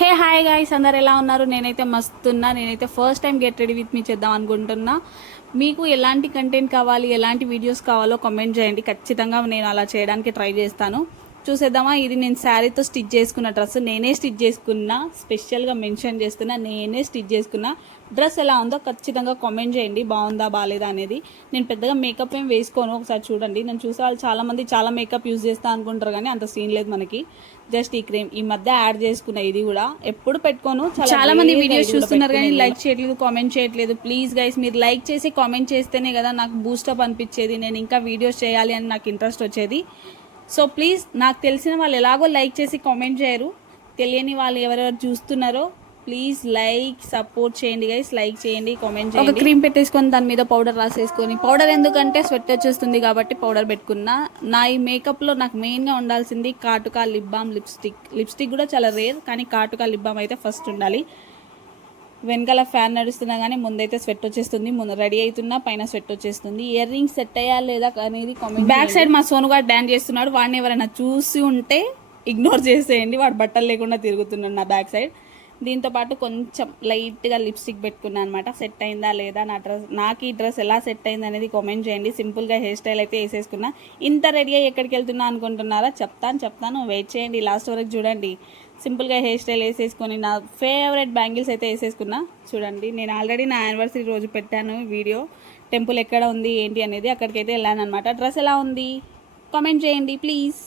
Hey hi guys, అందరు ఎలా ఉన్నారు? నేనైతే మస్తున్నా. నేనైతే first time get ready with me చేద్దాం అనుకుంటున్నా. మీకు ఎలాంటి కంటెంట్ కావాలి, ఎలాంటి వీడియోస్ కావాలో కామెంట్ చేయండి. ఖచ్చితంగా నేను అలా చేయడానికి ట్రై చేస్తాను. చూసేద్దామా? ఇది నేను శారీతో స్టిచ్ చేసుకున్న డ్రెస్, నేనే స్టిచ్ చేసుకున్నా. స్పెషల్గా మెన్షన్ చేస్తున్నా, నేనే స్టిచ్ చేసుకున్న డ్రెస్ ఎలా ఉందో ఖచ్చితంగా కామెంట్ చేయండి. బాగుందా బాగాలేదా అనేది. నేను పెద్దగా మేకప్ ఏం వేసుకోను, ఒకసారి చూడండి. నేను చూసే వాళ్ళు చాలామంది చాలా మేకప్ యూజ్ చేస్తా అనుకుంటారు, కానీ అంత సీన్ లేదు మనకి. జస్ట్ ఈ క్రీమ్ ఈ మధ్య యాడ్ చేసుకున్న, ఇది కూడా ఎప్పుడు పెట్టుకోను. చాలా మంది వీడియోస్ చూస్తున్నారు కానీ లైక్ చేయట్లేదు, కామెంట్ చేయట్లేదు. ప్లీజ్ గైస్, మీరు లైక్ చేసి కామెంట్ చేస్తేనే కదా నాకు బూస్టప్ అనిపించేది, నేను ఇంకా వీడియోస్ చేయాలి అని నాకు ఇంట్రెస్ట్ వచ్చేది. సో ప్లీజ్, నాకు తెలిసిన వాళ్ళు ఎలాగో లైక్ చేసి కామెంట్ చేయరు, తెలియని వాళ్ళు ఎవరెవరు చూస్తున్నారో ప్లీజ్ లైక్ సపోర్ట్ చేయండి గైస్. లైక్ చేయండి, కామెంట్ చేయండి. ఒక క్రీమ్ పెట్టేసుకొని దాని మీద పౌడర్ రాసేసుకొని, పౌడర్ ఎందుకంటే స్వెట్ వచ్చేస్తుంది కాబట్టి పౌడర్ పెట్టుకున్నా. నా ఈ మేకప్లో నాకు మెయిన్గా ఉండాల్సింది కాటుక, లిప్ బామ్, లిప్స్టిక్ కూడా చాలా రేర్, కానీ కాటుక, లిప్ బామ్ అయితే ఫస్ట్ ఉండాలి. వెనకాల ఫ్యాన్ నడుస్తున్నా కానీ ముందైతే స్వెట్ వచ్చేస్తుంది, ముందు రెడీ అవుతున్నా పైన స్వెట్ వచ్చేస్తుంది. ఇయర్ రింగ్స్ సెట్ అయ్యా లేదా అనేది కామెంట్. బ్యాక్ సైడ్ మా సోనుగా డాన్స్ చేస్తున్నాడు, వాడిని ఎవరైనా చూసి ఉంటే ఇగ్నోర్ చేసేయండి, వాడు బట్టలు లేకుండా తిరుగుతున్నాడు నా బ్యాక్ సైడ్. దీంతో పాటు కొంచెం లైట్గా లిప్స్టిక్ పెట్టుకున్నాను అనమాట. సెట్ అయిందా లేదా నా డ్రెస్, నాకు ఈ డ్రెస్ ఎలా సెట్ అయింది అనేది కామెంట్ చేయండి. సింపుల్గా హెయిర్ స్టైల్ అయితే వేసేసుకున్నా. ఇంత రెడీగా ఎక్కడికి వెళ్తున్నా అనుకుంటున్నారా? చెప్తాను, వెయిట్ చేయండి, లాస్ట్ వరకు చూడండి. సింపుల్గా హెయిర్ స్టైల్ వేసేసుకొని నా ఫేవరెట్ బ్యాంగిల్స్ అయితే వేసేసుకున్నా. చూడండి, నేను ఆల్రెడీ నా యానివర్సరీ రోజు పెట్టాను వీడియో, టెంపుల్ ఎక్కడ ఉంది ఏంటి అనేది. అక్కడికైతే వెళ్ళాను అనమాట. డ్రెస్ ఎలా ఉంది కామెంట్ చేయండి ప్లీజ్.